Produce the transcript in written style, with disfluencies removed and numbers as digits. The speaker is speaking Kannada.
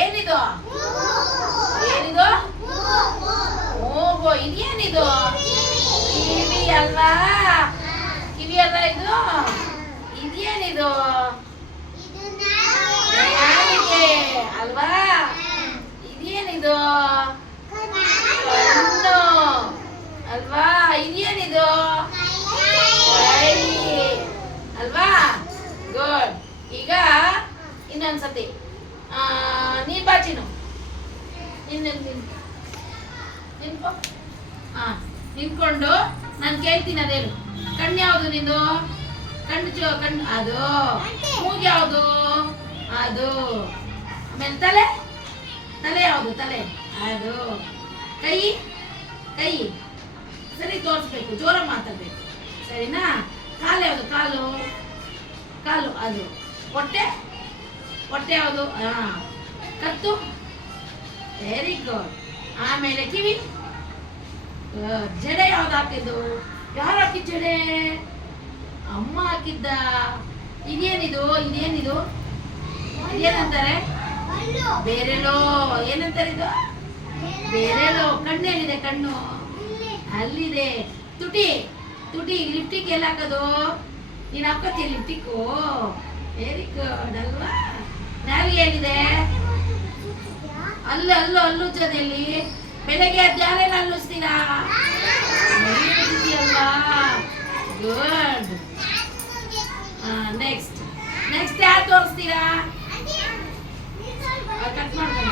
ಏನಿದು ಏನಿದು ಮೂಗು. ಇದೇನಿದು ಕಿವಿ ಅಲ್ವಾ? ಕಿವಿ ಅಲ್ಲ ಇದು. ಇದೇನಿದು ನಾಲಿಗೆ ಅಲ್ವಾ? ಇದೇನಿದು ಕಣ್ಣು ಅಲ್ವಾ? ಇದೇನಿದು ಕೈ ಅಲ್ವಾ? ಗುಡ್. ಈಗ ಇನ್ನೊಂದ್ಸತಿ ನೀನ್ ಬಾಚಿನು ನಿನ್ಕೊ. ನಿಂತ್ಕೊಂಡು ನಾನು ಕೇಳ್ತೀನಿ ಅದೇನು. ಕಣ್ಣು ಯಾವುದು ನಿಂದು? ಕಣ್ಣು ಅದು. ಮೂಗು ಯಾವುದು? ಅದು. ಆಮೇಲೆ ತಲೆ ಯಾವುದು? ತಲೆ ಅದು. ಕೈ ಸರಿ ತೋರಿಸ್ಬೇಕು, ಜೋರ ಮಾತಾಡ್ಬೇಕು, ಸರಿನಾ? ಕಾಲು ಯಾವುದು? ಕಾಲು ಅದು. ಹೊಟ್ಟೆ ಯಾವುದು? ಕತ್ತು. Very good. ಆಮೇಲೆ ಕಿವಿ. ಜಡೆ ಯಾವ್ದು ಹಾಕಿದ್ದು? ಯಾರು ಹಾಕಿದ್ ಜಡೆ? ಅಮ್ಮ ಹಾಕಿದ್ದ. ಇದೇನಿದು ಇದೇನಂತಾರೆ? ಬೇರೆಲೋ. ಏನಂತಾರೆ ಇದು? ಬೇರೆಲೋ. ಕಣ್ಣೇನಿದೆ? ಕಣ್ಣು ಅಲ್ಲಿದೆ. ತುಟಿ ಲಿಪ್ಟಿಕ್ ಎಲ್ಲ ಹಾಕೋದು? ನೀನು ಹಾಕೋತೀಯ ಲಿಪ್ಟಿಕ್ಕು? ವೆರಿ ಗುಡ್ ಅಲ್ವಾ? ನಾಲಿಗೆ ಏನಿದೆ? ಹಲ್ಲು ಜೊತೆಯಲ್ಲಿ ಬೆಳಗ್ಗೆ ಯಾರೆಲ್ಲ ಹಲ್ಲಿಸ್ತೀರಾ? ಅಲ್ವಾ? ಗುಡ್. ನೆಕ್ಸ್ಟ್ ಯಾರು ತೋರಿಸ್ತೀರಾ? ಕಟ್ ಮಾಡ್ಕೊಂಡ